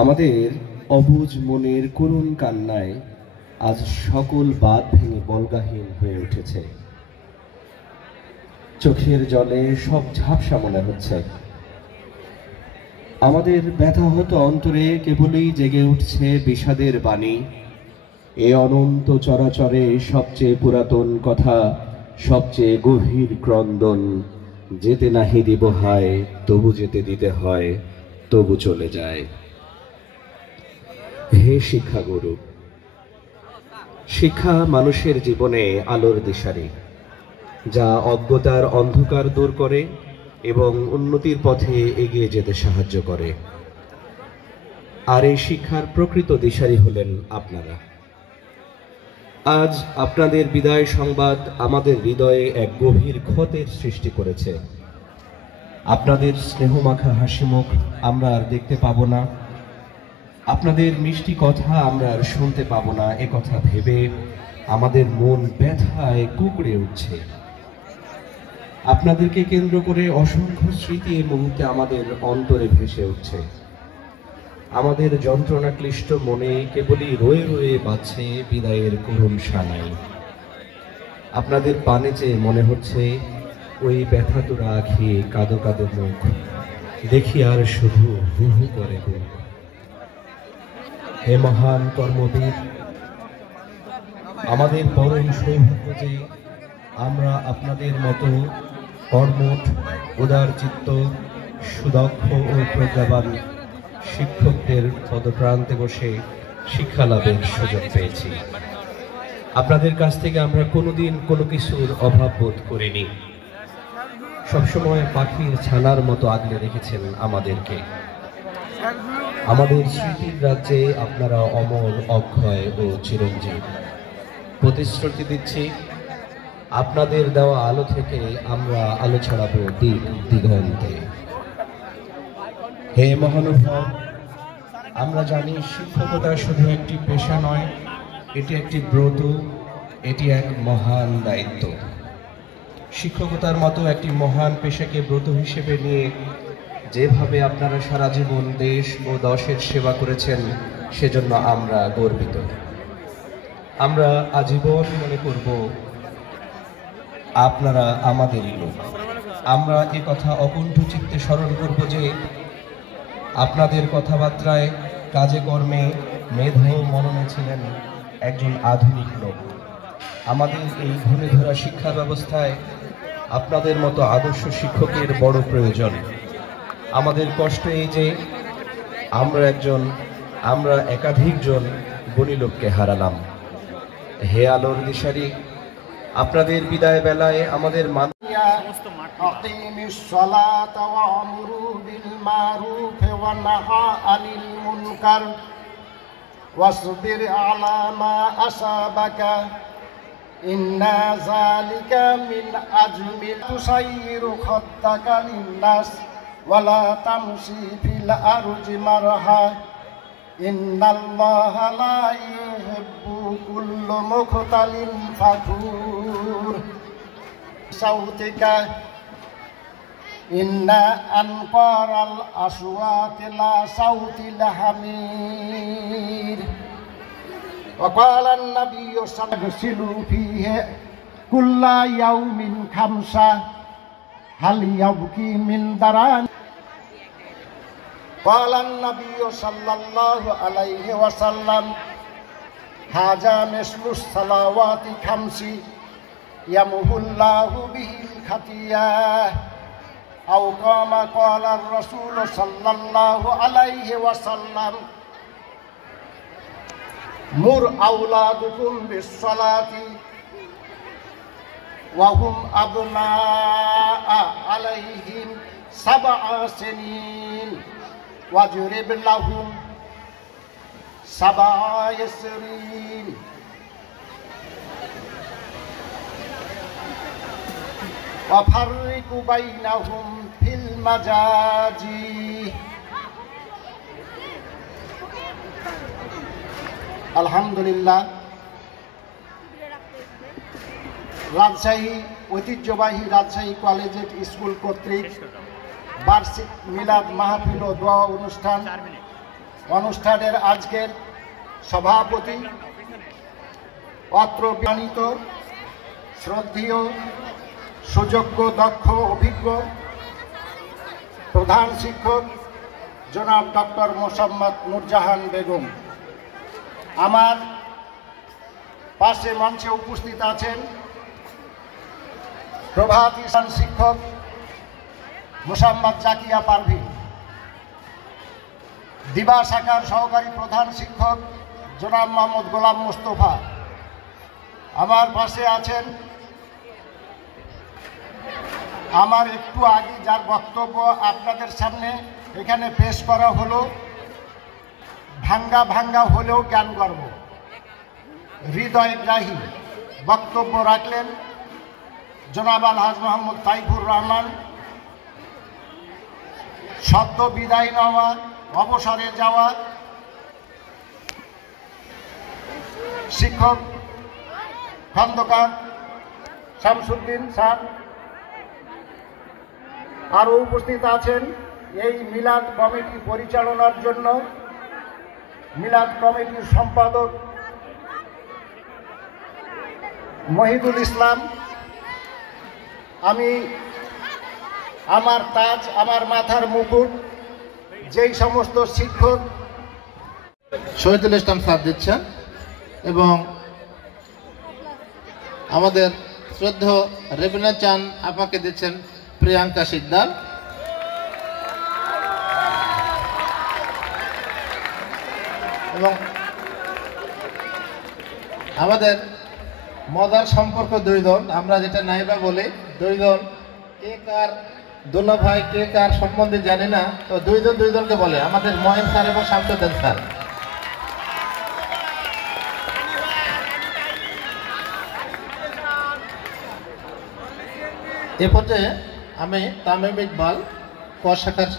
আমাদের অবুঝ মনের করুণ কান্নায় আজ সকল বাঁধ ভেঙে বল্গাহীন হয়ে উঠেছে। চোখের জলে সব ঝাপসা মনে হচ্ছে। আমাদের ব্যথাহত অন্তরে কেবলই জেগে উঠছে বিষাদের বাণী। এ অনন্ত চরাচরে সবচেয়ে পুরাতন কথা, সবচেয়ে গভীর ক্রন্দন। যেতে নাহি দিব হায়, তবু যেতে দিতে হয়, তবু চলে যায়। হে শিক্ষাগুরু, শিক্ষা মানুষের জীবনে আলোর দিশারি, যা অজ্ঞতার অন্ধকার দূর করে এবং উন্নতির পথে এগিয়ে যেতে সাহায্য করে। আর এই শিক্ষার প্রকৃত দিশারি হলেন আপনারা। আজ আপনাদের বিদায় সংবাদ আমাদের হৃদয়ে এক গভীর ক্ষতের সৃষ্টি করেছে। আপনাদের স্নেহমাখা হাসিমুখ আমরা আর দেখতে পাবো না, আপনাদের মিষ্টি কথা আমরা আর শুনতে পাবো না, এ কথা ভেবে আমাদের মন ব্যথায় কুঁকড়ে উঠছে। আপনাদেরকে কেন্দ্র করে অসংখ্য স্মৃতি এই মুহূর্তে আমাদের অন্তরে ভেসে উঠছে। আমাদের যন্ত্রণা ক্লিষ্ট মনে কেবলই রয়ে রয়ে বাজছে বিদায়ের করুণ সানাই। আপনাদের পানে চেয়ে মনে হচ্ছে ওই ব্যথাতুরা আঁখি, কাঁদো কাঁদো মুখ দেখি আর শুধু হু হু করে বুক। হে মহান কর্মবীর, আমাদের পরম সৌভাগ্য যে আমরা আপনাদের মতো কর্মঠ, উদারচিত্ত, সুদক্ষ ও প্রজ্ঞাবান শিক্ষকদের পদপ্রান্তে বসে শিক্ষা লাভের সুযোগ পেয়েছি। আপনাদের কাছ থেকে আমরা কোনোদিন কোনো কিছুর অভাব বোধ করিনি। সবসময় পাখির ছানার মতো আগলে রেখেছেন আমাদেরকে। আমাদের স্মৃতির রাজ্যে আপনারা অমর, অক্ষয় ও চিরঞ্জীব। প্রতিশ্রুতি দিচ্ছি, আপনাদের দেওয়া আলো থেকে আমরা আলো ছড়াবো দিক দিগন্তে। হে মহানুভব, আমরা জানি শিক্ষকতা শুধু একটি পেশা নয়, এটি একটি ব্রত, এটি এক মহান দায়িত্ব। শিক্ষকতার মতো একটি মহান পেশাকে ব্রত হিসেবে নিয়ে যেভাবে আপনারা সারা জীবন দেশ ও দশের সেবা করেছেন, সেজন্য আমরা গর্বিত। আমরা আজীবন মনে করব আপনারা আমাদেরই লোক। আমরা এ কথা অকুণ্ঠ চিত্তে স্মরণ করব যে আপনাদের কথাবার্তায়, কাজে কর্মে, মেধা ও মননে ছিলেন একজন আধুনিক লোক। আমাদের এই ঘুরে ধরা শিক্ষা ব্যবস্থায় আপনাদের মতো আদর্শ শিক্ষকের বড় প্রয়োজন। আমাদের কষ্ট এই যে আমরা একাধিকজন গুণী লোককে হারালাম। হে আলোর দিশারি, আপনাদের বিদায় বেলায় আমাদের আকিমিস সালাতা ওয়া আমরু বিল মারুফ ওয়া নাহা আনিল মুনকার ওয়াসবির আলা মা আসাবাকা ইন্না যালিকা মিন আজমিল তুসাইয়িরু খাদ্দাকা লিন-নাস ওয়া লা তামশি ফিল আরজি মারহা ইন্নাল্লাহা লা ইউহিব্বু কুল্লা মুখতালিন ফাখুর সাউতিকা ইন্না আনকারাল আসওয়াতি লা সাউতিল হামির ওয়া ক্বালা আন-নাবিয়্যু সাল্লাল্লাহু ফীহি কুল্লা ইয়াউমিন খামসা হাল ইয়াবকি মিন দারান ক্বালা আন-নাবিয়্যু সাল্লাল্লাহু আলাইহি ওয়াসাল্লাম হাযা মিসলুস সালাওয়াতি খামসি ইয়ামহুল্লাহু বিহিল খাতিয়া আও কামা ক্বালা রাসূল সাল্লাল্লাহু আলাইহি ওয়াসাল্লাম মুর আওলাদুকুম বিস-সালাতি ওয়া হুম আবনাআ আলাইহিম 7 সিনিন ওয়াজরিব লাহুম 7 ইয়াসরিন ওয়াফাররিকু বাইনাহুম ফিল মাজাজি। আলহামদুলিল্লাহ, রাজশাহী ঐতিহ্যবাহী রাজশাহী কলেজিয়েট স্কুল কর্তৃক বার্ষিক মিলাদ মাহফিল ও দোয়া অনুষ্ঠান অনুষ্ঠানের আজকের সভাপতি, অত্র বিমানিত শ্রদ্ধেয় সুযোগ্য দক্ষ অভিজ্ঞ প্রধান শিক্ষক জনাব ডক্টর মোসাম্মদ নূরজাহান বেগম, আমার পাশে মঞ্চে উপস্থিত আছেন প্রভাত ইসলাম শিক্ষক মোসাম্মদ জাকিয়া পারভিন, দিবা শাখার সহকারী প্রধান শিক্ষক জনাব মোহাম্মদ গোলাম মোস্তফা, আমার পাশে আছেন আমার একটু আগে যার বক্তব্য আপনাদের সামনে এখানে পেশ করা হলো, ভাঙ্গা ভাঙ্গা হলেও জ্ঞান গর্ব, হৃদয়গ্রাহী বক্তব্য রাখলেন জনাব আলহাজ মোহাম্মদ তাইফুর রহমান। সদ্য বিদায় নেওয়া, অবসরে যাওয়া শিক্ষক খন্দকার শামসুদ্দিন স্যার। আরও উপস্থিত আছেন এই মিলাদ কমিটি পরিচালনার জন্য মিলাদ কমিটির সম্পাদক মহিদুল ইসলাম। আমি আমার তাজ, আমার মাথার মুকুট, যেই সমস্ত শিক্ষক শহীদুল ইসলাম স্যার দিচ্ছেন এবং আমাদের শ্রদ্ধেয় রেবিনা চান আপাকে দিচ্ছেন প্রিয়াঙ্কা সিকদার। এবং আমাদের মজার সম্পর্ক দুই দল, আমরা যেটা নাইবা বলি, দুই দল কে কার দুলা ভাই, কে কার সম্বন্ধে জানি না, তো দুই দলকে বলে আমাদের মহিন স্যার এবং শামসুদ্দিন স্যার। এ পর্যায়ে আমি তামিম ইকবাল ক শাখার